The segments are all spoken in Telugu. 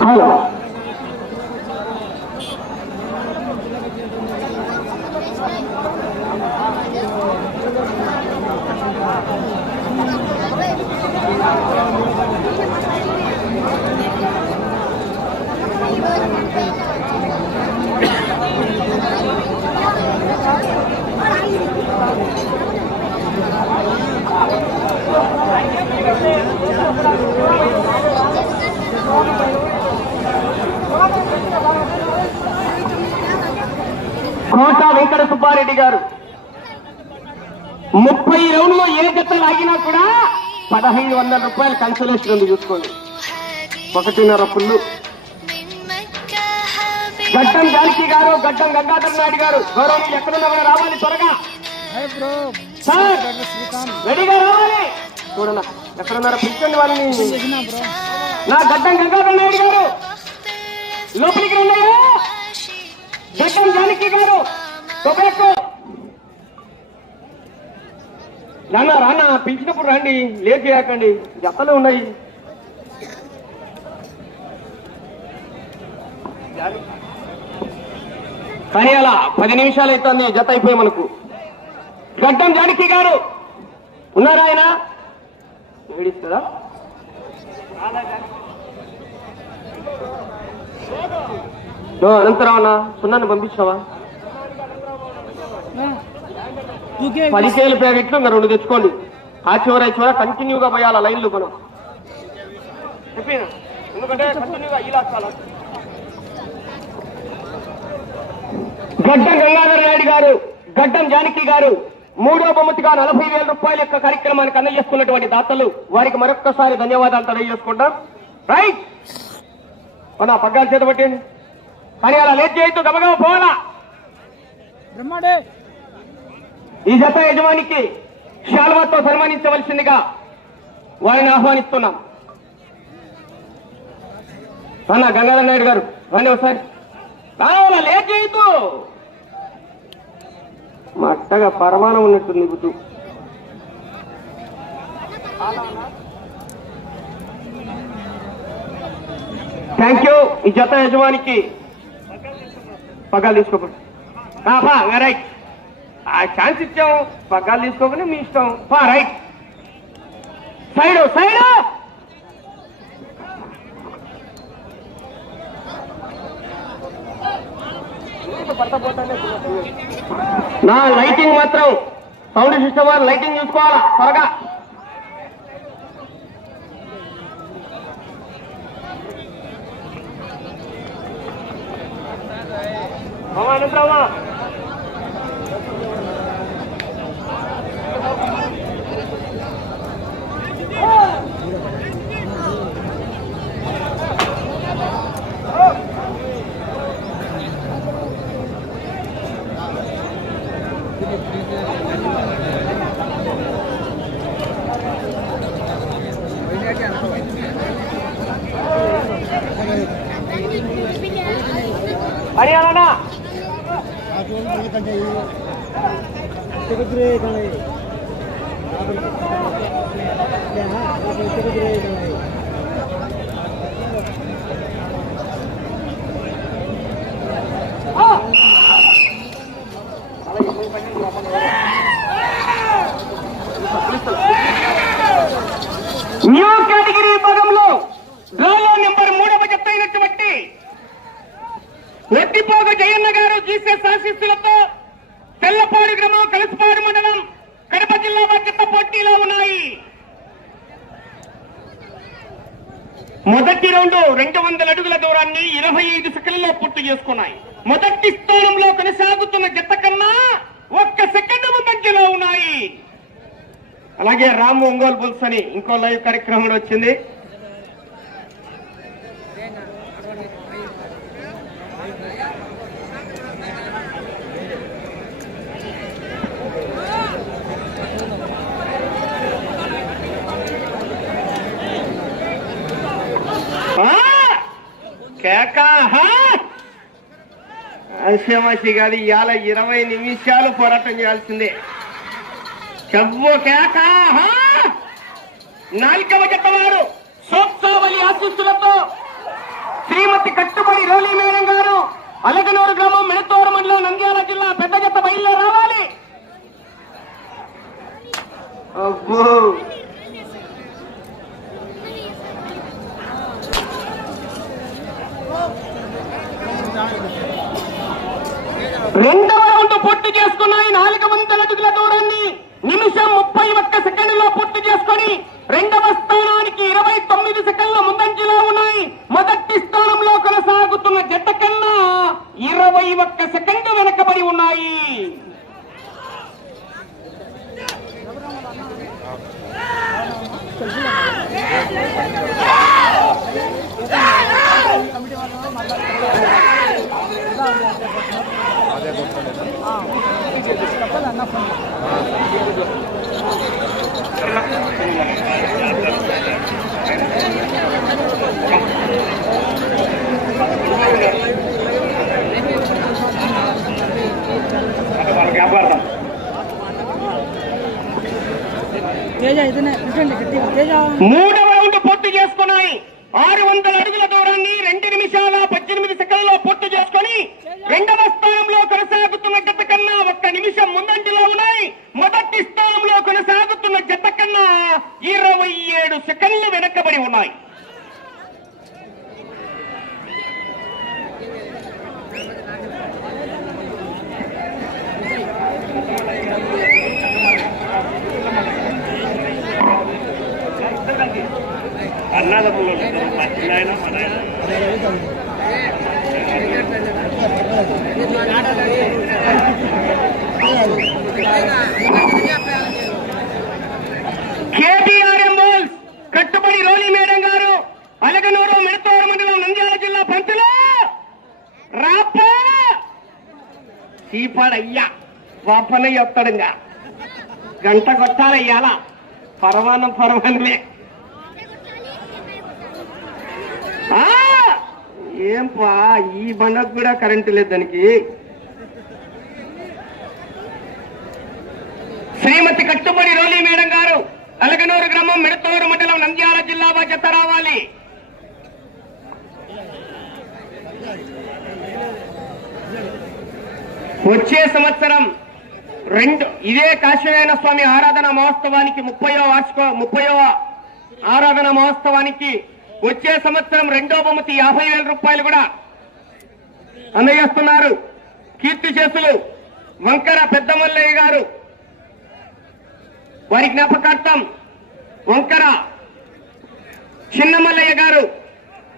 హలో కోట వెంకట సుబ్బారెడ్డి గారు. ముప్పై రౌండ్లో ఏ జత లాగినా కూడా పదహైదు వందల రూపాయలు కన్సలేషన్ ఉంది చూసుకోండి. ఒకటిన్నర పుల్లు. గడ్డం జానకి గారు గడ్డం గంగాధర్ నాయుడు గారు. గౌరవం ఎక్కడున్నా కూడా రావాలి త్వరగా. సార్ రెడీగా రావాలి. చూడన్నా ఎక్కడున్నారో పిలిచండి వాళ్ళని. నా గడ్డం గంగాధర్ నాయుడు గారు. లోపలికి ఉన్నాయా గడ్డం జానకి గారు టొబాకో రానా రాన్న పిలిచినప్పుడు రండి లేట్ చేయకండి జతలు ఉన్నాయి. కానీ అలా పది నిమిషాలు అవుతుంది జత అయిపోయి మనకు. గడ్డం జానకి గారు ఉన్నారా ఆయన? ఏడిస్తుందా నో, అనంతరం అన్న సున్నాన్ని పంపించావా పది కేలు ప్యాకెట్లు ఇంకా రెండు తెచ్చుకోండి. ఆ చివర ఈ చివర కంటిన్యూగా పోయాల లైన్లు మనం? చెప్పిన? ఎందుకంటే కంటిన్యూగా ఇలా చాలా గడ్డం గంగాధర నాయుడు గారు గడ్డం జానకి గారు మూడో బొమ్మతిగా నలభై వేల రూపాయల యొక్క కార్యక్రమానికి అందజేసుకున్నటువంటి దాతలు వారికి మరొక్కసారి ధన్యవాదాలు తెలియజేసుకుంటాం. రైట్! మన పగ్గాలు చేత పట్టండి కానీ అలా లేట్ చేయొద్దు గబగబ పోవాలా? బ్రహ్మాడే. ఈ జత యజమానికి శాల్వాతో సన్మానించవలసిందిగా వారిని ఆహ్వానిస్తున్నాం. అన్న గంగాధర నాయుడు గారు రండి ఒకసారి. రావాలా లేట్ చేయొద్దు. మట్టగా పరమాణం ఉన్నట్టు నిగుతూ థ్యాంక్ యూ ఈ జత యజమానికి పగ్గాలు తీసుకోకండి పా రైట్. ఆ ఛాన్స్ ఇచ్చాం పగ్గాలు తీసుకోకుండా మీ ఇష్టం. పా రైట్. Side side! నా లైటింగ్ మాత్రం సౌండ్ సిస్టమ్ వారు లైటింగ్ చూసుకోవాలా? త్వరగా. Vamos lá, pra lá. Ini aja, new category భాగంలో డ్రాలో నెంబర్ మూడవ జత అయినటువంటి నెట్టిపోగ జయన్న గారు జీసస్ ఆశీస్సులతో తెల్లపాడు గ్రామం కలసపాడు మండలం కడప జిల్లా బాధ్యత పోటీలో ఉన్నాయి. మొదటి రౌండ్ రెండు వందల అడుగుల దూరాన్ని ఇరవై ఐదు సెకండ్లలో పూర్తి చేసుకున్నాయి. మొదటి స్థానంలో కొనసాగుతున్న జత కన్నా ఒక్క సెకండ్ మధ్యలో ఉన్నాయి. అలాగే రాము ఒంగోలు బుల్స్ అని ఇంకో లైవ్ కార్యక్రమంలో వచ్చింది. కేక అంశమసి ఆశామాషి ఇవాళ ఇరవై నిమిషాలు పోరాటం చేయాల్సిందే. చెవ్వు కేక హా! నాలుగవ జతవారు సోత్సావళి ఆశిస్తులతో శ్రీమతి కట్టుబడి రోలీ మేడం గారు అలగనూరు గ్రామం మెడతోరు మండలం నంద్యాల జిల్లా పెద్ద జత బయలుదేరి రావాలి. అబ్బో! రెండవ రౌండ్ పూర్తి చేసుకున్నాయి నాలుగు వందల అడుగుల దూరాన్ని నిమిషం ముప్పై ఒక్క సెకండ్లో పొట్టు చేసుకొని రెండవ స్థానానికి ఇరవై తొమ్మిది సెకండ్ల ముందంజలో ఉన్నాయి. మొదటి స్థానంలో కొనసాగుతున్న జట్ట కన్నా ఇరవై ఒక్క సెకండ్ వెనకబడి ఉన్నాయి అన్న ఫోన్ తేజ ఇదనే కూర్చోండి గట్టిగా తేజ మూడవ రౌండ్ పూర్తి చేసుకున్నాయి ఆరు వందల అడుగుల దూరాన్ని రెండు నిమిషాల పద్దెనిమిది సెకండ్లో పూర్తి చేసుకొని రెండవ స్థానంలో కొనసాగుతున్న జత కన్నా ఒక్క నిమిషం ముందంజలో ఉన్నాయి మొదటి స్థానంలో కొనసాగుతున్న జత కన్నా పదిహేడు సెకండ్లు వెనకబడి ఉన్నాయి. అన్నదమ్ములు కేటీఆర్ఎం బోల్స్ కట్టుబడి రోలి మేడం గారు అలగనూరు మిడతూరు మండలం నంద్యాల జిల్లా పంతులు రాపా చీపాడయ్యా వాపనయ్య వస్తాడుగా గంట కొట్టాలయ్యాల పరమానం పరమానమే ఏం పా ఈ బండకు కూడా కరెంటు లేదు దానికి. శ్రీమతి కట్టుబడి రోలి మేడం గారు అలగనూరు గ్రామం మిడతూరు మండలం నంద్యాల జిల్లా బాధ్యత రావాలి. వచ్చే సంవత్సరం రెండు ఇదే కాశీనారాయణ స్వామి ఆరాధన మహోత్సవానికి ముప్పయో వార్షిక ముప్పయో ఆరాధన మహోత్సవానికి వచ్చే సంవత్సరం రెండో బహుమతి యాభై వేల రూపాయలు కూడా అందజేస్తున్నారు. కీర్తి చేతులు వంకర పెద్దమల్లయ్య గారు. వారి జ్ఞాపకార్థం వంకర చిన్నమల్లయ్య గారు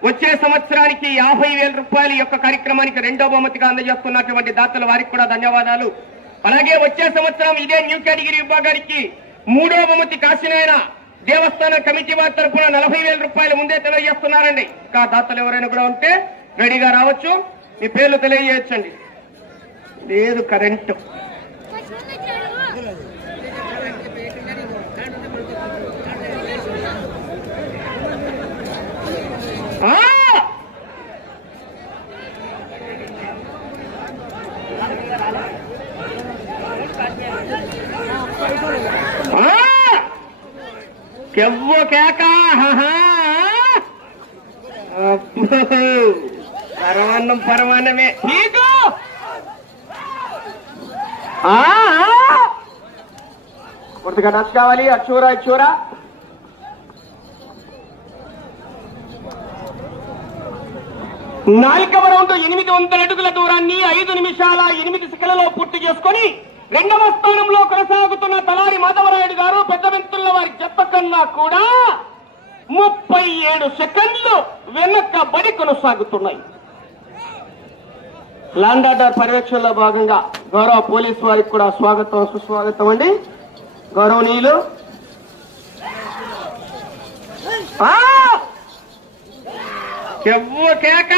వచ్చే సంవత్సరానికి యాభై వేల రూపాయల యొక్క కార్యక్రమానికి రెండో బహుమతిగా అందజేస్తున్నటువంటి దాతలు వారికి కూడా ధన్యవాదాలు. అలాగే వచ్చే సంవత్సరం ఇదే న్యూ కేటగిరీ విభాగానికి మూడో బహుమతి కాశీనాయన దేవస్థానం కమిటీ వారి తరఫున నలభై వేల రూపాయలు ముందే తెలియజేస్తున్నారండి. ఇంకా దాతలు ఎవరైనా కూడా ఉంటే రెడీగా రావచ్చు. మీ పేర్లు తెలియజేయచ్చండి. లేదు కరెంటు ఆ! ఆ! కెవ్వు కేక హహా! అబ్బో! పరమాన్నం పరమాన్నమే నీకు ఆ! ఆ! కొద్దిగా నచ్చు కావాలి. అచ్చూరా ఇచ్చూరా నాలుగవ రౌండ్ ఎనిమిది వందల అడుగుల దూరాన్ని ఐదు నిమిషాల ఎనిమిది సెకండ్లలో పూర్తి చేసుకొని రెండవ స్థానంలో కొనసాగుతున్న తలారి మాధవరాయుడు గారు పెద్ద వెంతుల వారి చెత్త కన్నా కూడా ముప్పై ఏడు సెకండ్లు వెనకబడి కొనసాగుతున్నాయి. ల్యాండ్ ఆర్డర్ పర్యవేక్షణలో భాగంగా గౌరవ పోలీసు వారికి కూడా స్వాగతం సుస్వాగతం అండి. గౌరవనీయులు. ఆ! కేక!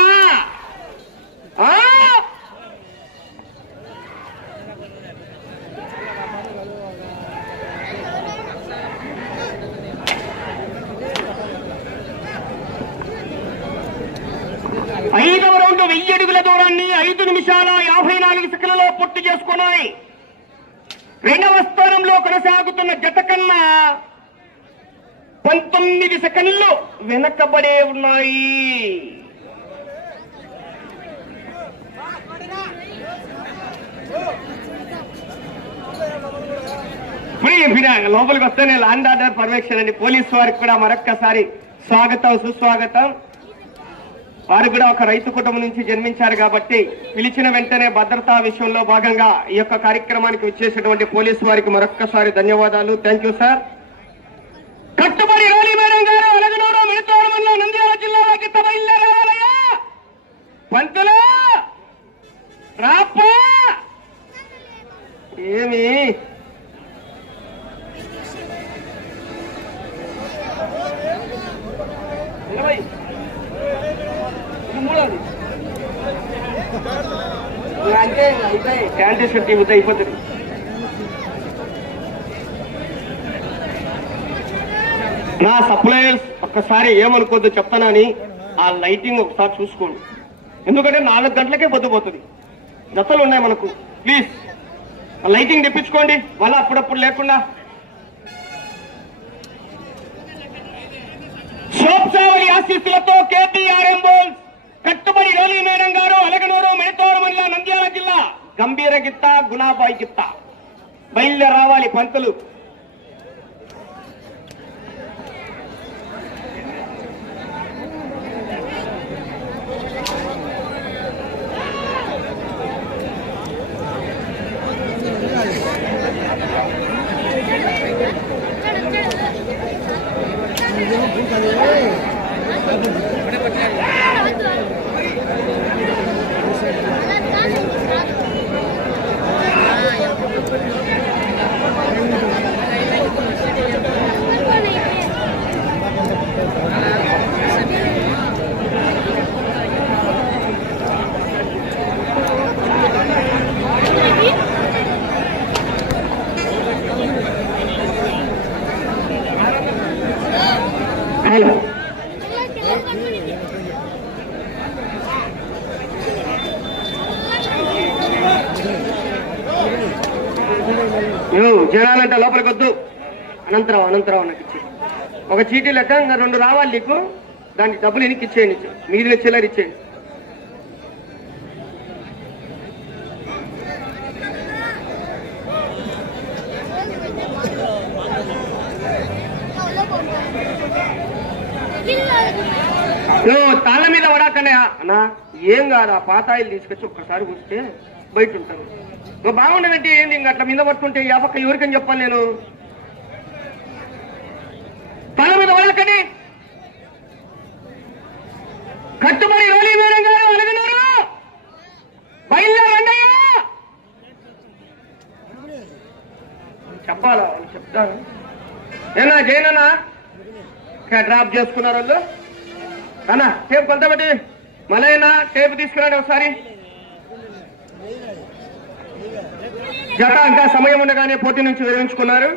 ఐదవ రౌండ్ వెయ్యి అడుగుల దూరాన్ని ఐదు నిమిషాల యాభై నాలుగు సెకండ్లలో పూర్తి చేసుకున్నాయి. రెండవ స్థానంలో కొనసాగుతున్న జత కన్నా పంతొమ్మిది సెకండ్లు వెనకబడే ఉన్నాయి. లోపలికి వస్తేనే లాండ్ ఆర్డర్ పర్మిషన్ అండి పోలీసు వారికి కూడా మరొక్కసారి స్వాగతం సుస్వాగతం. వారు కూడా ఒక రైతు కుటుంబం నుంచి జన్మించారు కాబట్టి పిలిచిన వెంటనే భద్రతా విషయంలో భాగంగా ఈ యొక్క కార్యక్రమానికి వచ్చేసినటువంటి పోలీసు వారికి మరొక్కసారి ధన్యవాదాలు. థ్యాంక్ యూ సార్ కట్టుబడి మేడం పంతులు! ఏమి? ఇరవై ఇది మూడోది ఇంకా అంటే అయిపోతుంది నా సప్లయర్స్ ఒక్కసారి ఏమనుకోద్దు చెప్తానని ఆ లైటింగ్ ఒకసారి చూసుకోండి. ఎందుకంటే నాలుగు గంటలకే పొద్దుపోతుంది జతలు ఉన్నాయి మనకు. ప్లీజ్ ఆ లైటింగ్ తెప్పించుకోండి. మళ్ళీ అప్పుడప్పుడు లేకుండా. శోభావళి ఆశీస్సులతో కేటీఆర్ఎం బోల్స్ కట్టుబడి రోలి మేడం గారు అలగనూరు మెడతోరు మండల నంద్యాల జిల్లా. గంభీర గిత్త గులాబాయి గిత్త. బయలుదేరావాలి పంతులు హలో నువ్వు జనాలంటే లోపలికి వద్దు అనంతరావు నాకు ఇచ్చి ఒక చీటీ లెక్క ఇంకా రెండు రావాలి నీకు దానికి డబ్బులు ఎనికి ఇచ్చేయండి మీది చిల్లర ఇచ్చేయండి. నువ్వు తాళ్ళ మీద పడాకనే అన్నా ఏం కాదు ఆ పాతాయిలు తీసుకొచ్చి ఒక్కసారి కూస్తే బయట ఉంటాను నువ్వు బాగుండదంటే ఏంది ఇంకా అట్లా మీద పట్టుకుంటే యాపక్క ఎవరికని చెప్పాలి నేను? తల కట్టుబడి రోలీ మేడం గారు అలగనూరు. బయలుదేరండయ్యా చెప్పాలా? చెప్తాను ఏనా జైనన్నా డ్రాప్ చేసుకున్నారు వాళ్ళు. అన్నా టేప్ కొంత మలైనా టేప్ తీసుకురండి ఒకసారి. జత ఇంకా సమయం ఉండగానే పోటీ నుంచి విరమించుకున్నారు.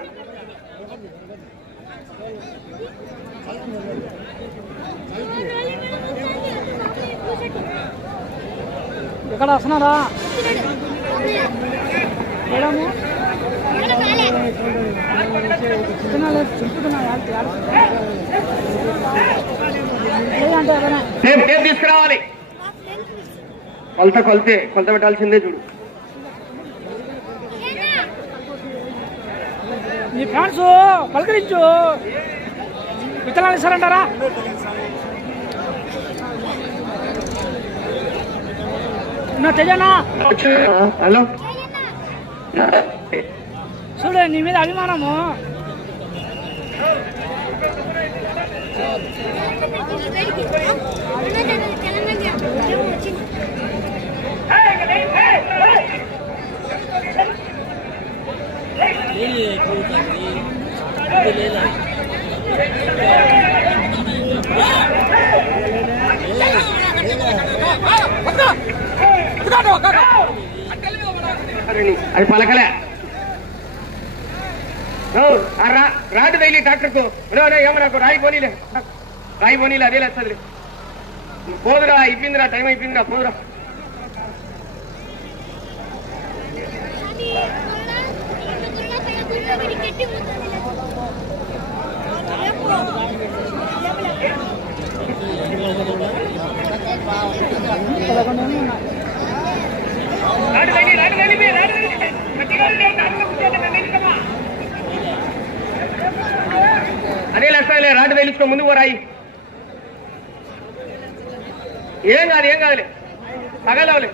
ఎక్కడ వస్తున్నారా? మేడము? తీసుకురావాలి. కొలత కొలితే కొలత పెట్టాల్సిందే చూడు. నీ ఫ్యాన్స్ పలకరించు. విత్తనాలు ఇస్తారంటారా నా తెజనా హలో చూడు నీ మీద అభిమానము అది పలకలే రాడు తగిలి ట్రాక్టర్కు ఏమో నాకు రాయి పోనీలే రాయి పోనీలే అదే లేస్తుంది పోదురా అయిపోయిందిరా టైం అయిపోయిందిరా పోదురా Thank you. ఒరే రాడ్ వేలించుకో ముందు పోరాయి. ఏం కాదు ఏం కాదులే. పగలవలే